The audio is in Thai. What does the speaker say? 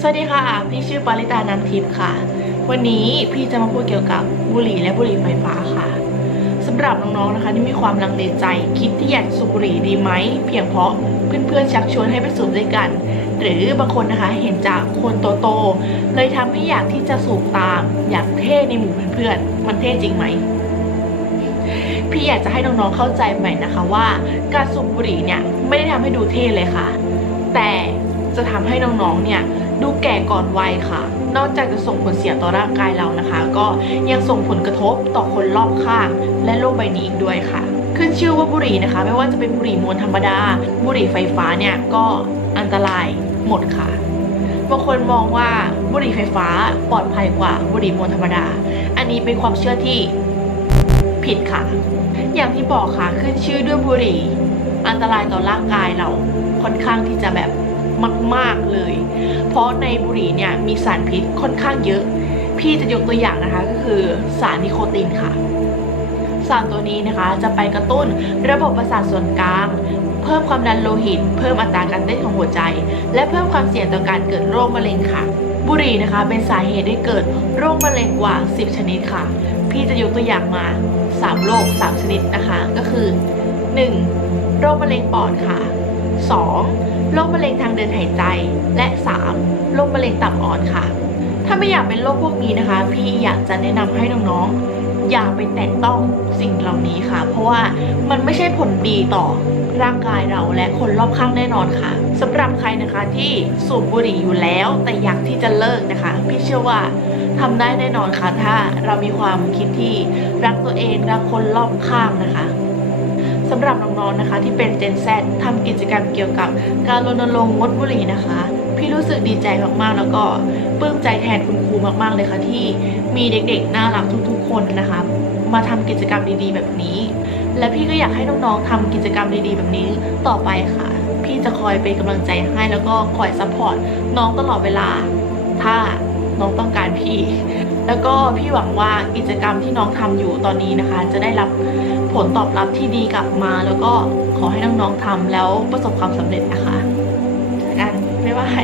สวัสดีค่ะ พี่ชื่อปาริตาน้ำทิพย์ค่ะ วันนี้พี่จะมาพูดเกี่ยวกับบุหรี่และบุหรี่ไฟฟ้าค่ะสำหรับน้องๆนะคะที่มีความลังเลใจ คิดที่อยากสูบบุหรี่ดีไหมเพียงเพราะเพื่อนๆชักชวนให้ไปสูบด้วยกัน หรือบางคนนะคะเห็นจากคนโตๆเลยทำให้อยากที่จะสูบตามอยากเท่ในหมู่เพื่อนๆมันเท่จริงไหมพี่อยากจะให้น้องๆเข้าใจใหม่นะคะว่า การสูบบุหรี่เนี่ยไม่ได้ทำให้ดูเท่เลยค่ะ แต่จะทำให้น้องๆเนี่ย ดูแก่ก่อนวัยค่ะ นอกจากจะส่งผลเสียต่อร่างกายเรานะคะ ก็ยังส่งผลกระทบต่อคนรอบข้าง และโลกใบนี้อีกด้วยค่ะ ขึ้นชื่อว่าบุหรี่นะคะ ไม่ว่าจะเป็นบุหรี่มวลธรรมดา บุหรี่ไฟฟ้าเนี่ยก็อันตรายหมดค่ะบางคนมองว่าบุหรี่ไฟฟ้าปลอดภัยกว่าบุหรี่มวลธรรมดา อันนี้เป็นความเชื่อที่ผิดค่ะ อย่างที่บอกค่ะขึ้นชื่อด้วยบุหรี่ อันตรายต่อร่างกายเราค่อนข้างที่จะแบบ มาก ๆเลย เพราะในบุหรี่เนี่ยมีสารพิษค่อนข้างเยอะ พี่จะยกตัวอย่างนะคะก็คือสารนิโคตินค่ะ สารตัวนี้นะคะจะไปกระตุ้นระบบประสาทส่วนกลาง เพิ่มความดันโลหิต เพิ่มอัตราการเต้นของหัวใจ และเพิ่มความเสี่ยงต่อการเกิดโรคมะเร็งค่ะ บุหรี่นะคะเป็นสาเหตุให้เกิดโรคมะเร็งกว่า 10 ชนิดค่ะ พี่จะยกตัวอย่างมา 3 โรค 3 ชนิดนะคะ ก็คือ 1. โรคมะเร็งปอดค่ะ 2. โรคมะเร็งทางเดินหายใจ และ 3. โรคมะเร็งตับอ่อนค่ะ ถ้าไม่อยากเป็นโรคพวกนี้นะคะ พี่อยากจะแนะนำให้น้องๆ อย่าไปแตะต้องสิ่งเหล่านี้ค่ะ เพราะว่ามันไม่ใช่ผลดีต่อร่างกายเราและคนรอบข้างแน่นอนค่ะสำหรับใครนะคะที่สูบบุหรี่อยู่แล้ว แต่อยากที่จะเลิกนะคะ พี่เชื่อว่าทำได้แน่นอนค่ะ ถ้าเรามีความคิดที่รักตัวเองรักคนรอบข้างนะคะ สำหรับน้องๆนะคะ ที่เป็น Gen Z ทำกิจกรรมเกี่ยวกับการรณรงค์งดบุหรี่นะคะ พี่รู้สึกดีใจมากๆ แล้วก็ปลื้มใจแทนคุณครูมากๆเลยค่ะ ที่มีเด็กๆน่ารักทุกๆ คนนะคะ มาทำกิจกรรมดีๆ แบบนี้ และพี่ก็อยากให้น้องๆทำกิจกรรมดีๆ แบบนี้ต่อไปค่ะ พี่จะคอยเป็นกำลังใจให้แล้วก็คอยซัพพอร์ตน้องตลอดเวลา ถ้าน้องต้องการพี่ แล้วก็พี่หวังว่ากิจกรรมที่น้องทำอยู่ตอนนี้นะคะ จะได้รับผลตอบรับที่ดีกลับมา แล้วก็ขอให้น้องๆทำแล้วประสบความสำเร็จนะคะเจอกันไม่ว่าใคร